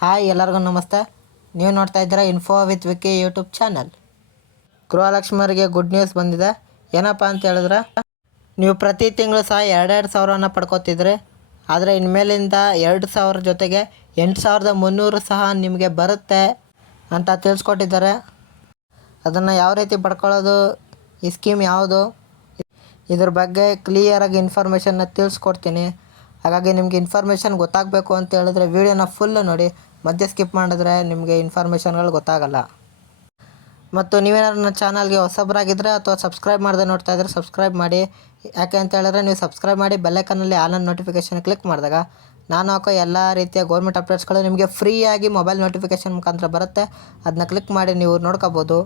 Hi ಎಲ್ಲರಿಗೂ ನಮಸ್ತೆ. ನೀವು ನೋಡ್ತಾ ಇದ್ದೀರಾ info with Vicky YouTube channel. ಗೃಹಲಕ್ಷ್ಮಿಯವರಿಗೆ ಗುಡ್ ನ್ಯೂಸ್ ಬಂದಿದೆ. ಏನಪ್ಪ ಅಂತ ಹೇಳಿದ್ರೆ, ನೀವು ಪ್ರತಿ ತಿಂಗಳು ಸಹ 2,000 ಪಡ್ಕೋತಿದ್ರಿ. ಆದರೆ ಇನ್ಮೇಲಿಂದ 2,000 ಜೊತೆಗೆ 8,300 ಸಹ ನಿಮಗೆ ಬರುತ್ತೆ ಅಂತ ತಿಳಿಸ್ಕೊಟ್ಟಿದ್ದಾರೆ. ಅದನ್ನು ಯಾವ ರೀತಿ ಪಡ್ಕೊಳ್ಳೋದು, ಈ ಸ್ಕೀಮ್ ಯಾವುದು, ಇದ್ರ ಬಗ್ಗೆ ಕ್ಲಿಯರಾಗಿ ಇನ್ಫಾರ್ಮೇಷನ್ನ ತಿಳಿಸ್ಕೊಡ್ತೀನಿ. ಹಾಗಾಗಿ ನಿಮಗೆ ಇನ್ಫಾರ್ಮೇಷನ್ ಗೊತ್ತಾಗಬೇಕು ಅಂತ ಹೇಳಿದ್ರೆ ವೀಡಿಯೋನ ಫುಲ್ಲು ನೋಡಿ. ಮಧ್ಯೆ ಸ್ಕಿಪ್ ಮಾಡಿದ್ರೆ ನಿಮಗೆ ಇನ್ಫಾರ್ಮೇಷನ್ಗಳು ಗೊತ್ತಾಗಲ್ಲ. ಮತ್ತು ನೀವೇನಾದ್ರು ನನ್ನ ಚಾನಲ್ಗೆ ಹೊಸಬರಾಗಿದ್ದರೆ ಅಥವಾ ಸಬ್ಸ್ಕ್ರೈಬ್ ಮಾಡದೆ ನೋಡ್ತಾ ಇದ್ದರೆ ಸಬ್ಸ್ಕ್ರೈಬ್ ಮಾಡಿ. ಯಾಕೆ ಅಂತ ಹೇಳಿದ್ರೆ ನೀವು ಸಬ್ಸ್ಕ್ರೈಬ್ ಮಾಡಿ ಬೆಲ್ಲೈಕನ್ನಲ್ಲಿ ಆಲ್ ನೋಟಿಫಿಕೇಷನ್ ಕ್ಲಿಕ್ ಮಾಡಿದಾಗ ನಾನು ಹಾಕೋ ಎಲ್ಲ ರೀತಿಯ ಗೌರ್ಮೆಂಟ್ ಅಪ್ಡೇಟ್ಸ್ಗಳು ನಿಮಗೆ ಫ್ರೀಯಾಗಿ ಮೊಬೈಲ್ ನೋಟಿಫಿಕೇಷನ್ ಮುಖಾಂತರ ಬರುತ್ತೆ. ಅದನ್ನ ಕ್ಲಿಕ್ ಮಾಡಿ ನೀವು ನೋಡ್ಕೋಬೋದು.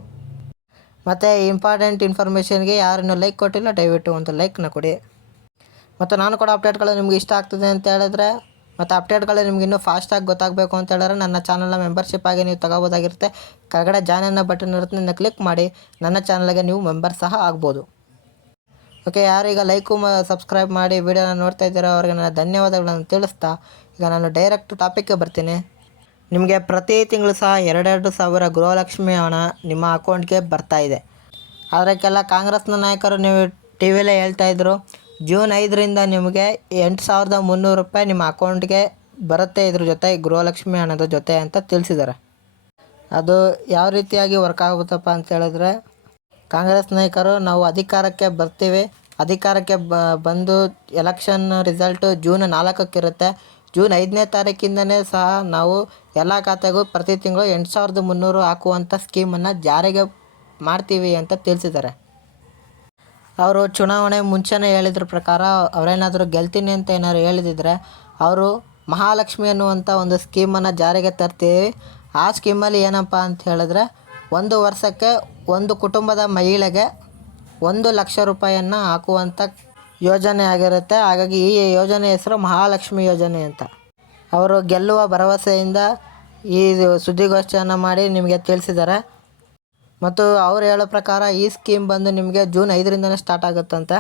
ಮತ್ತು ಇಂಪಾರ್ಟೆಂಟ್ ಇನ್ಫಾರ್ಮೇಷನ್ಗೆ ಯಾರನ್ನೂ ಲೈಕ್ ಕೊಟ್ಟಿಲ್ಲ, ದಯವಿಟ್ಟು ಒಂದು ಲೈಕ್ನ ಕೊಡಿ. ಮತ್ತು ನಾನು ಕೊಡೋ ಅಪ್ಡೇಟ್ಗಳು ನಿಮ್ಗೆ ಇಷ್ಟ ಆಗ್ತದೆ ಅಂತ ಹೇಳಿದ್ರೆ, ಮತ್ತು ಅಪ್ಡೇಟ್ಗಳು ನಿಮ್ಗೆ ಇನ್ನೂ ಫಾಸ್ಟಾಗಿ ಗೊತ್ತಾಗಬೇಕು ಅಂತ ಹೇಳಿದ್ರೆ ನನ್ನ ಚಾನಲ್ನ ಮೆಂಬರ್ಶಿಪ್ ಆಗಿ ನೀವು ತಗೋಬೋದಾಗಿರುತ್ತೆ. ಕೆಳಗಡೆ ಜಾಯ್ನ್ ಅನ್ನೋ ಬಟನ್ ಇರುತ್ತೆ, ಅದನ್ನ ಕ್ಲಿಕ್ ಮಾಡಿ ನನ್ನ ಚಾನಲ್ಗೆ ನೀವು ಮೆಂಬರ್ ಸಹ ಆಗ್ಬೋದು. ಓಕೆ, ಯಾರೀಗ ಲೈಕು ಸಬ್ಸ್ಕ್ರೈಬ್ ಮಾಡಿ ವಿಡಿಯೋನ ನೋಡ್ತಾ ಇದ್ದೀರೋ ಅವ್ರಿಗೆ ನನ್ನ ಧನ್ಯವಾದಗಳನ್ನು ತಿಳಿಸ್ತಾ ಈಗ ನಾನು ಡೈರೆಕ್ಟ್ ಟಾಪಿಕ್ಗೆ ಬರ್ತೀನಿ. ನಿಮಗೆ ಪ್ರತಿ ತಿಂಗಳು ಸಹ 2,000 ಗೃಹಲಕ್ಷ್ಮಿ ಹಣ ನಿಮ್ಮ ಅಕೌಂಟ್ಗೆ ಬರ್ತಾಯಿದೆ. ಅದಕ್ಕೆಲ್ಲ ಕಾಂಗ್ರೆಸ್ನ ನಾಯಕರು ನೀವು ಟಿ ವಿಲೇ ಹೇಳ್ತಾಯಿದ್ರು, ಜೂನ್ 5ರಿಂದ ನಿಮಗೆ 8,300 ರೂಪಾಯಿ ನಿಮ್ಮ ಅಕೌಂಟ್ಗೆ ಬರುತ್ತೆ, ಇದ್ರ ಜೊತೆ ಗೃಹಲಕ್ಷ್ಮಿ ಹಣದ ಜೊತೆ ಅಂತ ತಿಳಿಸಿದ್ದಾರೆ. ಅದು ಯಾವ ರೀತಿಯಾಗಿ ವರ್ಕ್ ಆಗುತ್ತಪ್ಪ ಅಂತ ಹೇಳಿದ್ರೆ, ಕಾಂಗ್ರೆಸ್ ನಾಯಕರು ನಾವು ಅಧಿಕಾರಕ್ಕೆ ಬರ್ತೀವಿ, ಅಧಿಕಾರಕ್ಕೆ ಬಂದು ಎಲೆಕ್ಷನ್ ರಿಸಲ್ಟು ಜೂನ್ 4ಕ್ಕೆ ಇರುತ್ತೆ. ಜೂನ್ 5ನೇ ತಾರೀಕಿಂದನೇ ಸಹ ನಾವು ಎಲ್ಲ ಖಾತೆಗೂ ಪ್ರತಿ ತಿಂಗಳು 8,300 ಹಾಕುವಂಥ ಸ್ಕೀಮನ್ನು ಜಾರಿಗೆ ಮಾಡ್ತೀವಿ ಅಂತ ತಿಳಿಸಿದ್ದಾರೆ. ಅವರು ಚುನಾವಣೆ ಮುಂಚೆನೇ ಹೇಳಿದ್ರ ಪ್ರಕಾರ ಅವರೇನಾದರೂ ಗೆಲ್ತೀನಿ ಅಂತ ಏನಾದ್ರು ಹೇಳಿದಿದ್ರೆ ಅವರು ಮಹಾಲಕ್ಷ್ಮಿ ಅನ್ನುವಂಥ ಒಂದು ಸ್ಕೀಮನ್ನು ಜಾರಿಗೆ ತರ್ತೀವಿ. ಆ ಸ್ಕೀಮಲ್ಲಿ ಏನಪ್ಪ ಅಂತ ಹೇಳಿದ್ರೆ, ಒಂದು ವರ್ಷಕ್ಕೆ ಒಂದು ಕುಟುಂಬದ ಮಹಿಳೆಗೆ 1,00,000 ರೂಪಾಯಿಯನ್ನು ಹಾಕುವಂಥ ಯೋಜನೆ ಆಗಿರುತ್ತೆ. ಹಾಗಾಗಿ ಈ ಯೋಜನೆ ಹೆಸರು ಮಹಾಲಕ್ಷ್ಮಿ ಯೋಜನೆ ಅಂತ. ಅವರು ಗೆಲ್ಲುವ ಭರವಸೆಯಿಂದ ಈ ಸುದ್ದಿಗೋಷ್ಠಿಯನ್ನು ಮಾಡಿ ನಿಮಗೆ ತಿಳಿಸಿದ್ದಾರೆ. ಮತ್ತು ಅವ್ರು ಹೇಳೋ ಪ್ರಕಾರ ಈ ಸ್ಕೀಮ್ ಬಂದು ನಿಮಗೆ ಜೂನ್ 5ರಿಂದನೇ ಸ್ಟಾರ್ಟ್ ಆಗುತ್ತಂತೆ.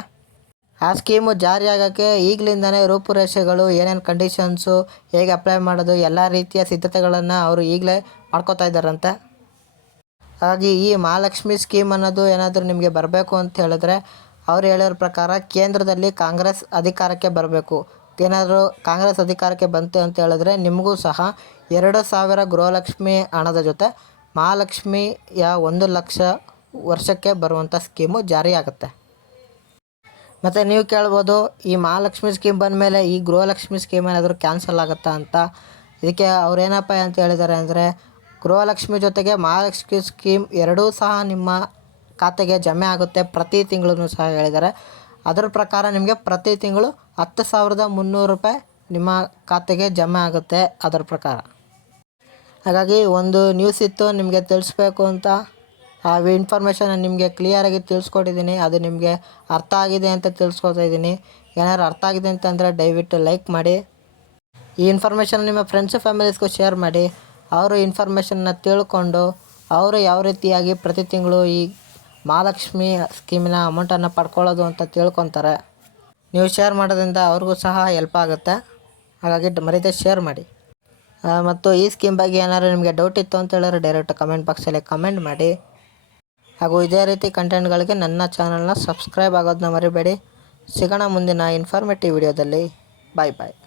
ಆ ಸ್ಕೀಮು ಜಾರಿ ಆಗೋಕ್ಕೆ ಈಗಲಿಂದನೇ ರೂಪುರೇಷೆಗಳು, ಏನೇನು ಕಂಡೀಷನ್ಸು, ಹೇಗೆ ಅಪ್ಲೈ ಮಾಡೋದು, ಎಲ್ಲ ರೀತಿಯ ಸಿದ್ಧತೆಗಳನ್ನು ಅವರು ಈಗಲೇ ಮಾಡ್ಕೋತಾ ಇದ್ದಾರಂತೆ. ಹಾಗಾಗಿ ಈ ಮಹಾಲಕ್ಷ್ಮಿ ಸ್ಕೀಮ್ ಅನ್ನೋದು ಏನಾದರೂ ನಿಮಗೆ ಬರಬೇಕು ಅಂತ ಹೇಳಿದ್ರೆ ಅವ್ರು ಹೇಳಿರೋ ಪ್ರಕಾರ ಕೇಂದ್ರದಲ್ಲಿ ಕಾಂಗ್ರೆಸ್ ಅಧಿಕಾರಕ್ಕೆ ಬರಬೇಕು. ಏನಾದರೂ ಕಾಂಗ್ರೆಸ್ ಅಧಿಕಾರಕ್ಕೆ ಬಂತು ಅಂತ ಹೇಳಿದ್ರೆ ನಿಮಗೂ ಸಹ 2,000 ಗೃಹಲಕ್ಷ್ಮಿ ಹಣದ ಜೊತೆ ಮಹಾಲಕ್ಷ್ಮಿಯ 1,00,000 ವರ್ಷಕ್ಕೆ ಬರುವಂಥ ಸ್ಕೀಮು ಜಾರಿ ಆಗುತ್ತೆ. ಮತ್ತು ನೀವು ಕೇಳ್ಬೋದು, ಈ ಮಹಾಲಕ್ಷ್ಮಿ ಸ್ಕೀಮ್ ಬಂದ ಮೇಲೆ ಈ ಗೃಹಲಕ್ಷ್ಮಿ ಸ್ಕೀಮ್ ಏನಾದರೂ ಕ್ಯಾನ್ಸಲ್ ಆಗುತ್ತಾ ಅಂತ. ಇದಕ್ಕೆ ಅವ್ರೇನಪ್ಪ ಅಂತ ಹೇಳಿದ್ದಾರೆ ಅಂದರೆ, ಗೃಹಲಕ್ಷ್ಮಿ ಜೊತೆಗೆ ಮಹಾಲಕ್ಷ್ಮಿ ಸ್ಕೀಮ್ ಎರಡೂ ಸಹ ನಿಮ್ಮ ಖಾತೆಗೆ ಜಮೆ ಆಗುತ್ತೆ ಪ್ರತಿ ತಿಂಗಳೂ ಸಹ ಹೇಳಿದ್ದಾರೆ. ಅದರ ಪ್ರಕಾರ ನಿಮಗೆ ಪ್ರತಿ ತಿಂಗಳು 10,300 ರೂಪಾಯಿ ನಿಮ್ಮ ಖಾತೆಗೆ ಜಮೆ ಆಗುತ್ತೆ ಅದರ ಪ್ರಕಾರ. ಹಾಗಾಗಿ ಒಂದು ನ್ಯೂಸ್ ಇತ್ತು ನಿಮಗೆ ತಿಳಿಸ್ಬೇಕು ಅಂತ. ಆ ಇನ್ಫಾರ್ಮೇಷನ್ ನಿಮಗೆ ಕ್ಲಿಯರಾಗಿ ತಿಳಿಸ್ಕೊಟ್ಟಿದ್ದೀನಿ. ಅದು ನಿಮಗೆ ಅರ್ಥ ಆಗಿದೆ ಅಂತ ತಿಳಿಸ್ಕೊತಾ ಇದ್ದೀನಿ. ಏನಾದ್ರು ಅರ್ಥ ಆಗಿದೆ ಅಂತಂದರೆ ದಯವಿಟ್ಟು ಲೈಕ್ ಮಾಡಿ. ಈ ಇನ್ಫಾರ್ಮೇಷನ್ ನಿಮ್ಮ ಫ್ರೆಂಡ್ಸು ಫ್ಯಾಮಿಲೀಸ್ಗೂ ಶೇರ್ ಮಾಡಿ. ಅವರು ಇನ್ಫಾರ್ಮೇಷನ್ನ ತಿಳ್ಕೊಂಡು ಅವರು ಯಾವ ರೀತಿಯಾಗಿ ಪ್ರತಿ ತಿಂಗಳು ಈ ಮಹಾಲಕ್ಷ್ಮಿ ಸ್ಕೀಮಿನ ಅಮೌಂಟನ್ನು ಪಡ್ಕೊಳ್ಳೋದು ಅಂತ ತಿಳ್ಕೊತಾರೆ. ನೀವು ಶೇರ್ ಮಾಡೋದ್ರಿಂದ ಅವ್ರಿಗೂ ಸಹ ಹೆಲ್ಪ್ ಆಗುತ್ತೆ. ಹಾಗಾಗಿ ಮರೀದೆ ಶೇರ್ ಮಾಡಿ. ಮತ್ತು ಈ ಸ್ಕೀಮ್ ಬಗ್ಗೆ ಏನಾದರೂ ನಿಮಗೆ ಡೌಟ್ ಇತ್ತು ಅಂತ ಹೇಳಿದ್ರೆ ಡೈರೆಕ್ಟ್ ಕಮೆಂಟ್ ಬಾಕ್ಸಲ್ಲಿ ಕಮೆಂಟ್ ಮಾಡಿ. ಹಾಗೂ ಇದೇ ರೀತಿ ಕಂಟೆಂಟ್ಗಳಿಗೆ ನನ್ನ ಚಾನಲ್ನ ಸಬ್ಸ್ಕ್ರೈಬ್ ಆಗೋದನ್ನ ಮರಿಬೇಡಿ. ಸಿಗೋಣ ಮುಂದಿನ ಇನ್ಫಾರ್ಮೇಟಿವ್ ವಿಡಿಯೋದಲ್ಲಿ. ಬಾಯ್ ಬಾಯ್.